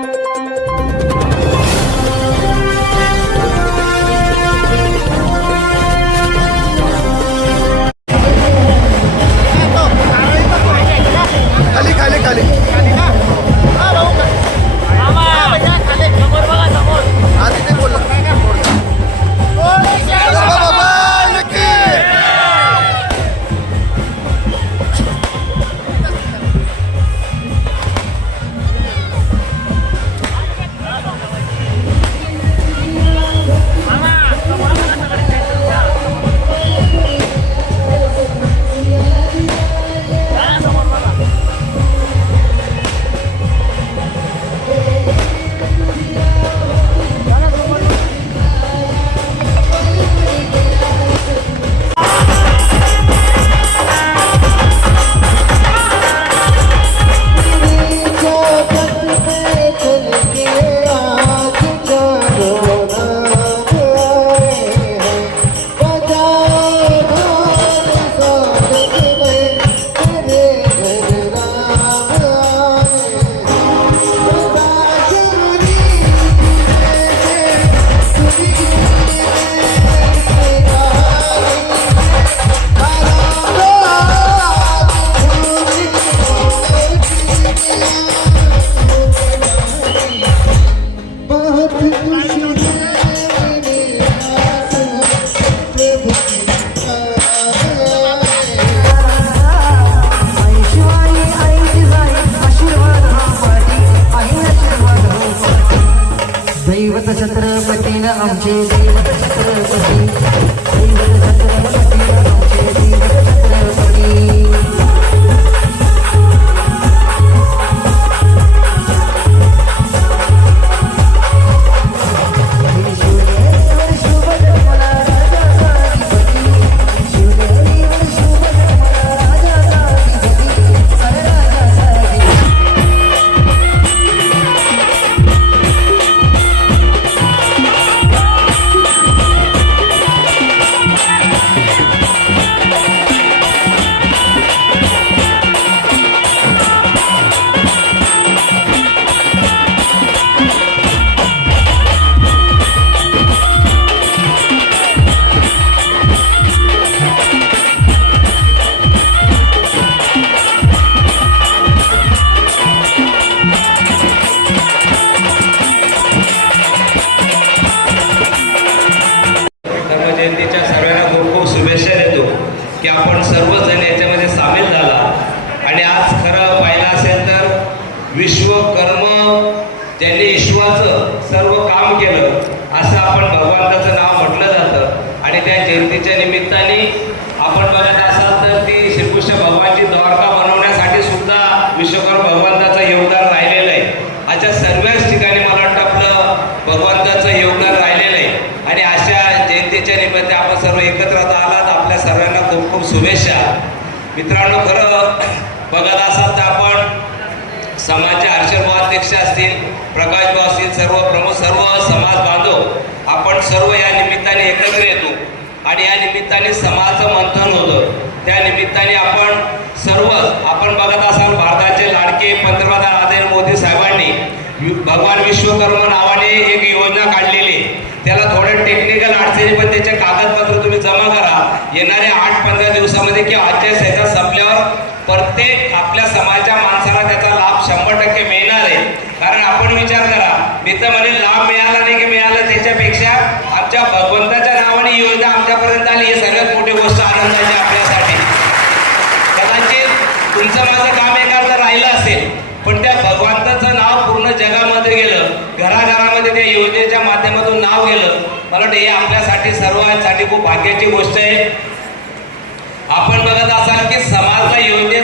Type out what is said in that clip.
Música दैवत छत्रपती आमचे दैवत छत्रपती दैवत छत्रपती आमचे दैवत छत्रपती विश्वकर्म ज्यांनी विश्वाचं सर्व काम केलं असं आपण भगवंताचं नाव म्हटलं जातं. आणि त्या जयंतीच्या निमित्ताने आपण बघत असाल तर ती श्रीकृष्ण भगवानची द्वारका बनवण्यासाठी सुद्धा विश्वकर्म भगवंताचं योगदान राहिलेलं आहे. अशा सर्वच ठिकाणी मला वाटतं आपलं भगवंताचं योगदान राहिलेलं आहे. आणि अशा जयंतीच्या निमित्त आपण सर्व एकत्र आलात. आपल्या सर्वांना खूप खूप शुभेच्छा. मित्रांनो खरं बघत असाल तर आपण समाजचे हर्षद महाध्यक्ष असतील प्रकाश भाऊ असतील सर्व प्रमुख सर्व समाज बांधव आपण सर्व या निमित्ताने एकत्र येतो. आणि या निमित्ताने समाजाचं मंथन होतं. त्या निमित्ताने आपण सर्व आपण बघत असाल भारताचे लाडके पंतप्रधान नरेंद्र मोदी साहेबांनी भगवान विश्वकर्मा नावाने एक योजना काढलेली त्याला थोड्या टेक्निकल अडचणी पण त्याचे कागदपत्र तुम्ही जमा करा. येणाऱ्या आठ पंधरा दिवसामध्ये किंवा आजच्या ह्याचा संपल्यावर प्रत्येक आपल्या समाजाच्या माणसा शंभर टक्के मिळणार आहे. कारण आपण विचार करा मी तर म्हणे लाभ मिळाला नाही की मिळाला त्याच्यापेक्षा आमच्या भगवंताच्या नावाने योजना आमच्यापर्यंत आली ही सगळ्यात मोठी गोष्ट आनंदाची आपल्यासाठी. कदाचित तुमचं माझं काम एखादं राहिलं असेल पण त्या भगवंताचं नाव पूर्ण जगामध्ये गेलं घराघरामध्ये त्या योजनेच्या माध्यमातून नाव गेलं मला वाटतं हे आपल्यासाठी सर्वांसाठी खूप भाग्याची गोष्ट आहे. आपण बघत असाल की समाजला योजने